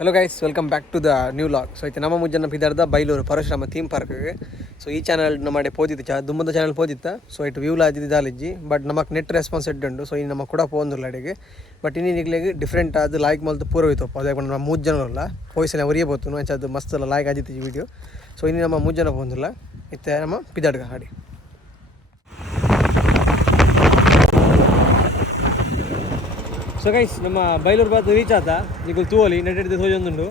Hello guys, welcome back to the new vlog. So ಐತೆ ನಮ್ಮ ಮುಜ್ಜನ ಪಿದಾರ್ದ ಬೈಲೂರು ಪರಶುರಾಮ ಥೀಮ್ ಪಾರ್ಕ್ಗೆ. ಸೊ ಈ ಚಾನಲ್ ಮಾಡಿ ಪೋದಿತ್ತು ದುಮ್ಮದ ಚಾನಲ್ ಪೋದಿತ್ತ. ಸೊ ಇಟ್ಟು ವ್ಯೂಲ್ ಆದಿದ್ದು ದಾಲಿಜ್ಜಿ ಬಟ್ ನಮಗೆ ನೆಟ್ ರೆಸ್ಪಾನ್ಸ್ ಇಡ್ಡು. ಸೊ ಇನ್ನು ನಮಗೆ ಕೂಡ ಪೋಂದಿಲ್ಲ ಅಡಿಗೆ ಬಟ್ ಇನ್ನೀಗ್ಲಿಗೆ ಡಿಫ್ರೆಂಟ್ ಅದು ಲೈಕ್ ಮಲ್ತು ಪೂರ ಹೋಯ್ತಪ್ಪ. ಅದೇ ನಮ್ಮ 3 ಜನ ಅಲ್ಲ ಪೋಯ್ಸನೆ ಒರಿಯಬೋತು ಅದು ಮಸ್ತ್ ಅಲ್ಲ ಲೈಕ್ ಆದಿತ್ತು ಈ ವಿಡಿಯೋ. ಸೊ ಇನ್ನು ನಮ್ಮ 3 ಜನ ಪೋಂದಿಲ್ಲ ಇತ್ತೆ ನಮ್ಮ ಪಿದಾಡ್ಗ ಹಾಡಿ. ಸೊ ಗೈಸ್ ನಮ್ಮ ಬೈಲೂರು ಬಾತ್ ರೀಚ್ ಆತ ಈಗ ತೂವಲಿ ನೆಟ್ಟಿಡ್ದು ಹೋಜೊಂದುಂಡು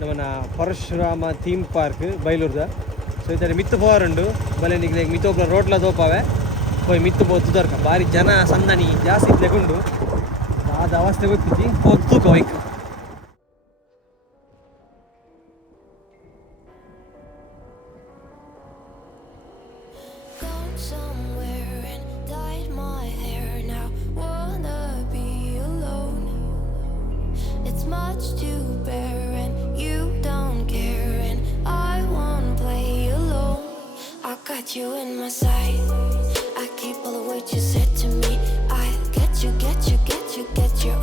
ನಮ್ಮನ ಪರಶುರಾಮ ಥೀಮ್ ಪಾರ್ಕ್ ಬೈಲೂರ್ದ. ಸೊ ಈ ಥರ ಮಿತ್ತು ಪೋರುಂಡು ಬಲೆ ನಿಗ್ಲೆ ಮಿತ್ತೊಬ್ಬರ ರೋಡ್ಲ ತೋಪಾವೆ ಹೋಯ್ ಮಿತ್ತು ಪೋತು ತರ್ಕ ಭಾರಿ ಜನ ಸಂದಣಿ ಜಾಸ್ತಿ ಇತ್ಲೆಗುಂಡು ಆದ ಅವಸ್ಥೆ ಗೊತ್ತಿಜ್ಜಿ ಹೋಗಿ ತೂಕ bike. Much to bear and you don't care and I won't play alone. I got you in my sight. I keep all the words you said to me. I get you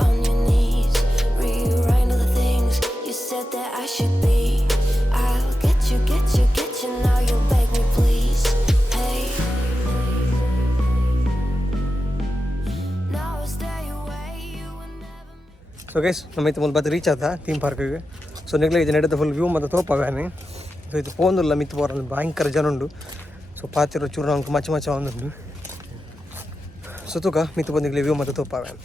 on your knees. Rewrite all the things you said that I should be. I'll get you now you'll beg me please. Hey, now I stay away. You will never. So guys ನಮ್ಮ ಐತೆ ಮೊದಲು reach ಆದ theme ಪಾರ್ಕಿಗೆ. So ನಿಗ್ಲೆ ಇದು ನಡೆದ full view ಮತ್ತು ತೋಪಾವೇನೆ. So ಇದು ಪೋಂದಿಲ್ಲ ಮಿತ್ತು ಪೋರ ಭಯಂಕರ ಜನ ಉಂಡು. ಸೊ ಪಾತಿರೋ ಚೂರು ನಮ್ಗೆ ಮಚ್ಚ ಒಂದುಂಡು. ಸೊ ತೂಕ ಮಿತ್ತು ಬಂದಿಗ್ಲಿ ವ್ಯೂ ಮತ್ತು ತೋಪಾವೇನೆ.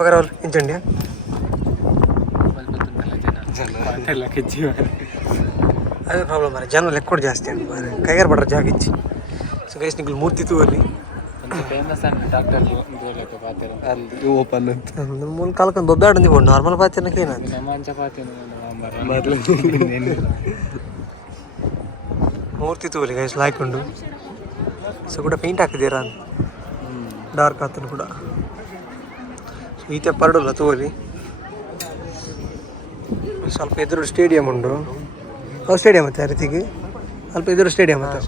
ಬಗರವ್ರು ಇಂಚಂಡಿ ಅದೇ ಪ್ರಾಬ್ಲಮ್ ಬರ ಜನ ಲೆಕ್ಕೊಡ್ ಜಾಸ್ತಿ ಅಂತ ಬಾರೆ ಕೈಗಾರ ಬಡ್ರ ಜಾಗ ಇಚ್ಚಿ. ಸೊ ಗೈಸ್ ನಿಗ್ಲು ಮೂರ್ತಿ ತೂವಲ್ಲಿ ಓಪನ್ ಅಂತ ಮೂಲ ಕಾಲಕ್ಕೊಂದು ದೊಡ್ಡ ಬೋದು ನಾರ್ಮಲ್ ಪಾತಿನಕ್ಕೆ ಏನಂತ ಮೂರ್ತಿ ತೂವಲ್ಲಿ ಗೈಸ್ ಲಾಯ್ಕೊಂಡು. ಸೊ ಕೂಡ ಪೇಂಟ್ ಹಾಕಿದ್ದೀರಾ ಅಂತ ಡಾರ್ಕ್ ಆತನು ಕೂಡ. ಈತೆ ಪರಡಲ್ಲ ತೋರಿ ಸ್ವಲ್ಪ ಎದುರು ಸ್ಟೇಡಿಯಂ ಉಂಡು. ಸ್ಟೇಡಿಯಂ ಮತ್ತೆ ಆ ರೀತಿಗೆ ಸ್ವಲ್ಪ ಎದುರು ಸ್ಟೇಡಿಯಂ ಮತ್ತೆ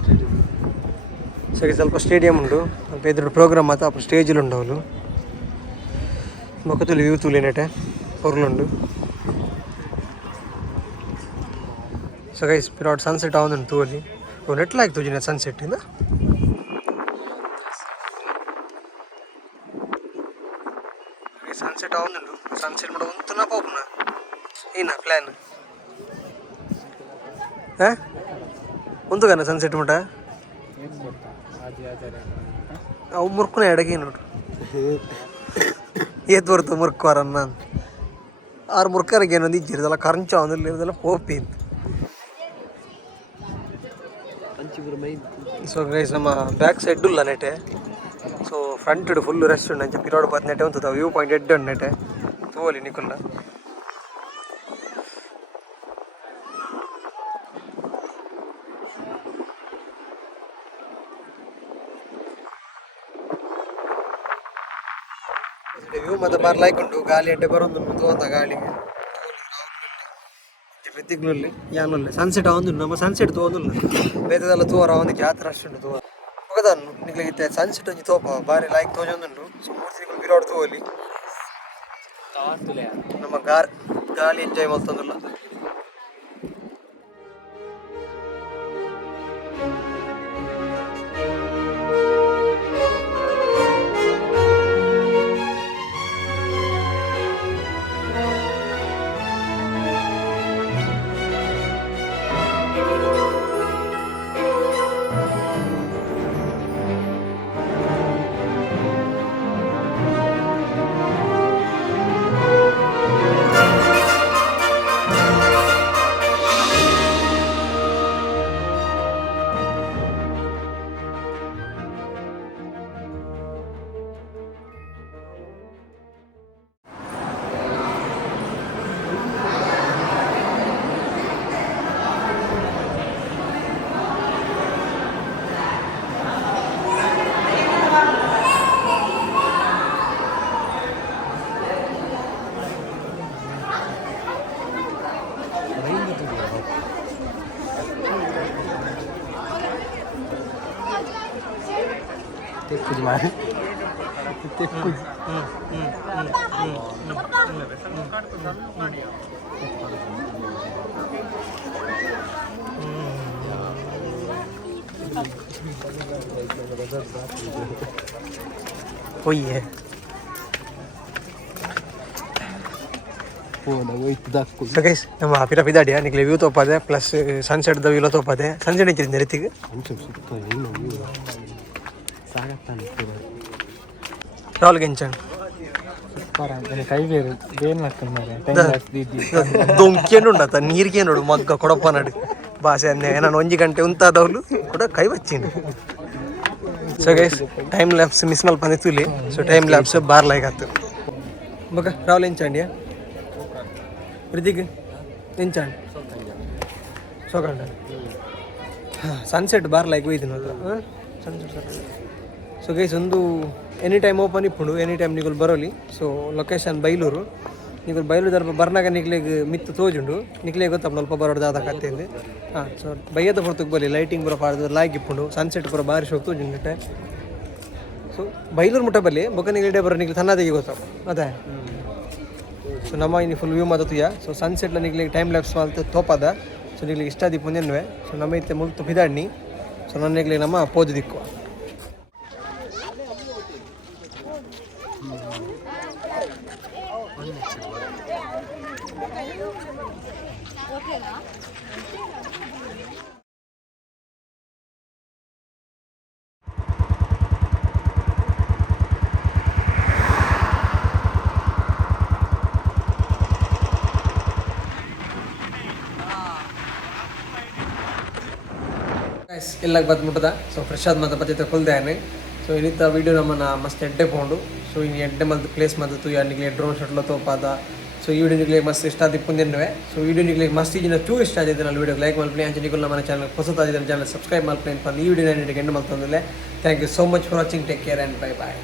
ಸರಿ ಸ್ವಲ್ಪ ಸ್ಟೇಡಿಯಂ ಉಂಡು. ಸ್ವಲ್ಪ ಎದುರು ಪ್ರೋಗ್ರಾಮ್ ಆತ ಅಪ್ಪ ಸ್ಟೇಜಲ್ಲಿ ಉಂಡು ಅವಳು ಮೊಕ್ಕತುಲಿ ವ್ಯೂ ತುಲಿ ನೆಟೆ ಪೊರ್ಲುಂಡು. ಸೊ ಗೈಸ್ ಪಿರಾಟ್ ಸನ್ಸೆಟ್ ಆವೊಂದುಂಡು ತೂವಲ್ಲಿ ನೆಟ್ಲಾಯ್ತು ತೂಜಿನ ಸನ್ಸೆಟ್ಟಿಂದ. ಸನ್ಸೆಟ್ ಆವೊಂದುಂಡು ಸನ್ಸೆಟ್ ಮಾಡ ಒಂತನ ಪೋಪುನ ಏನ ಪ್ಲ್ಯಾನ್ ಹಾಂ ಒಂದುಗನ ಸನ್ಸೆಟ್ ಮಟ ಅವು ಮುರ್ಕುನ ಎಡಗೆ ನೋಡ್ರಿ ಏತ್ ಬರ್ತದೆ ಮುರ್ಕುವಾರನ್ನ ಆರು ಮುರ್ಕರಿಗೆ ಏನೊಂದು ಇಜ್ಜಿರೋದಲ್ಲ ಕರಂಚ ಒಂದಿಲ್ಲ ಇರೋದಲ್ಲ ಪೋಪಿ ಅಂತ. ಸೊ ಗೈಸ್ ನಮ್ಮ ಬ್ಯಾಕ್ ಸೈಡ್ ಇಲ್ಲ ನೆಟೆ. ಸೊ ಫ್ರಂಟ್ ಫುಲ್ ರೆಸ್ಟ್ ಉಂಡು ಅಂಚೆ ಪಿರೋಡ್ ಬಾತ್ ನೆಟೆ ಉಂಟು ವ್ಯೂ ಪಾಯಿಂಟ್ ಎಡ್ಡೆ ಉಂಡು ನೆಟೆ ತೂವಲಿ ನಿಕುಲ್ಲ. ವ್ಯೂ ಮತ್ತೆ ಬಾರ್ಲಾಯ್ಕ್ ಉಂಟು ಗಾಳಿ ಅಡ್ಡೆ ಬರೋದು ತೋಂದ ಗಾಳಿಗೆ ಬೆತ್ತಿಗ್ಲಲ್ಲಿ ಯಾನಲ್ಲ ಸನ್ಸೆಟ್ ಆವೊಂದು ನಮ್ಮ ಸನ್ಸೆಟ್ ತೋಂದಿಲ್ಲ ಬೇತದೆಲ್ಲ ತೋರ ಒಂದು ಜಾತ್ರೆ ಅಷ್ಟು ಉಂಟು ತೋರ ಹೋಗದನ್ನು ನಿಗ್ಲಿಗಿತ್ತೆ ಸನ್ಸೆಟ್ ಒಂಜಿ ತೋಪ ಬಾರಿ ಲೈಕ್ ತೋಜೊಂದುಂಡು. ಸೊ ಮೂರ್ತಿ ಪಿರೋಡ್ ತೋವಲಿ ನಮ್ಮ ಗಾಳಿ ಎಂಜಾಯ್ ಮಾಡ್ತಂದಿಲ್ಲ. ತೆಕ್ಕುದು ಮಾರೆ ತೆಕ್ಕುದು ಹೋಯ್ಯೆ ಸೊ ಗೈಸ್ ನಮ್ಮ ಪಿರ ಪಿದಾಡಿಯ ನಿಕ್ಲೆ ವ್ಯೂ ತೋಪದೆ ಪ್ಲಸ್ ಸನ್ಸೆಟ್ದ ವ್ಯೂಲ ತೋಪದೆ ಸನ್ಸೆಟ್ ಹೆಚ್ಚಿದೆ ರೀತಿಗೆ ರಾಹುಲ್ ಗೆಂಚನ್ ಕೈ ಬೇರೆ ಬೇನ್ ದೊಂಕೇನು ಉಂಡತ ನೀರಿಗೆ ನೋಡು ಮಗ್ಗ ಕೊಡಪ್ಪ ನಡು ಭಾಷೆ ಅಂದೆ ನಾನು 1 ಗಂಟೆ ಉಂತಾದವಳು ಕೂಡ ಕೈ ಬಚ್ಚಿಂಡು so guys time lapse miss ಮಲ್ ಬಂದಿತ್ತು ಇಲ್ಲಿ ಸೊ ಟೈಮ್ ಲ್ಯಾಬ್ಸ್ ಬಾರ್ ಲೈಕ್ ಆಯ್ತು ಬಗ ರಾಹುಲ್ ಎಂಚಂಡಿಯ ರಿತಿಕ್ ಎಂಚಂಡ್ ಸೋಕಂಡ ಹಾಂ ಸನ್ಸೆಟ್ ಬಾರ್ ಲೈಕ್ ಹೋಯ್ತು ನೋಡು ಸನ್ಸೆಟ್ ಸೊ ಗೈಸ್ ಒಂದು ಎನಿ ಟೈಮ್ ಓಪನ್ ಇಪ್ಪುಂಡು ಎನಿ ಟೈಮ್ ನಿಗುಲು ಬರೋಲಿ ಸೊ ಲೊಕೇಶನ್ ಬೈಲೂರು ನಿಗುಲು ಬೈಲೂರು ದರ್ಪ ಬರ್ನಾಗ ನಿಕ್ಲೆಗೆ ಮಿತ್ತು ತೋಜುಂಡು ನಿಕ್ಲೆಗೆ ಗೊತ್ತಪ್ಪ ಅಲ್ಪ ಬರೋದು ದಾದ ಕತ್ತೆಂದು ಹಾಂ ಸೊ ಬೈಯದ ಹೊರತಕ್ಕೆ ಬರಲಿ ಲೈಟಿಂಗ್ ಬರೋ ಪಾಡ್ದು ಲಾಯ್ಕ್ ಇಪ್ಪುಂಡು ಸನ್ಸೆಟ್ ಬರೋ ಬಾರಿ ಶೋಕ್ ತೋಜುಂಡು ಸೊ ಬೈಲೂರು ಮುಟ್ಟ ಬಲ್ಲಿ ಬೊಕ್ಕ ನಿಗಡೆ ಬರೋ ನಿಗ್ಲಿ ತನ್ನದಿಗೆ ಗೊತ್ತಪ್ಪ ಅದೇ ಸೊ ನಮ್ಮ ಇನ್ನು ಫುಲ್ ವ್ಯೂ ಮಾತುಯ ಸೊ ಸನ್ಸೆಟ್ಲ ನಿಗ್ಲಿಗೆ ಟೈಮ್ ಲ್ಯಾಪ್ಸ್ ಮಾಲ್ತು ತೋಪದ ಸೊ ನಿಗ್ಲಿಗೆ ಇಷ್ಟ ದಿಪ್ಪುಂದೇನುವೆ ಸೊ ನಮ್ಮ ಇತ್ತೆ ಮುಲ್ತು ಪಿದಾಡ್ನಿ ಸೊ ನನ್ನ ನಿಗ್ಲಿಗೆ ನಮ್ಮ ಪೋದು ದಿಕ್ಕು ಎಲ್ಲ ಬಂದ್ಬಿಟ್ಟದ ಸೊ ಫ್ರೆಶ್ ಆದ ಮತ್ತೆ ಬತ್ತೆ ತಗೊಳ್ದೇನೆ ಸೊ ಇನ್ನಿತ್ತ ವೀಡಿಯೋ ನಮ್ಮನ್ನ ಮಸ್ತ್ ಎಡ್ಡೆ ಪೋಂಡು ಸೊ ಇನ್ನು ಎಡ್ಡೆ ಮಲ್ತು ಪ್ಲೇಸ್ ಮದ್ದು ಯಾನಿಗೆ ಡ್ರೋನ್ ಶಾಟ್ಲ ತೋಪಾದ ಸೊ ಈ ವಿಡಿಯೋ ನಿಗ್ಲಿಗೆ ಮಸ್ತ್ ಇಷ್ಟ ಆದಿಪ್ಪುಂದೇನುವೆ ಸೊ ವಿಡಿಯೋ ನಿಗ್ಲಿಗೆ ಮಸ್ತ್ ಈಜಿನ ಚೂರು ಇಷ್ಟ ಆದಿದ್ದೆ ನಾನು ವಿಡಿಯೋ ಲೈಕ್ ಮಲ್ಪನೆ ಅಂಚನಿಗಳು ನಮ್ಮ ಚಾನಲ್ ಹೊಸತಾದಿದ್ದ ಚಾನಲ್ ಸಬ್ಸ್ಕ್ರೈಬ್ ಮಲ್ಪನೆ ಈ ವಿಡಿಯೋ ನಾನು ಎಂಡ್ ಮಲ್ತಂದಿಲ್ಲ thank you so much for watching take care and bye bye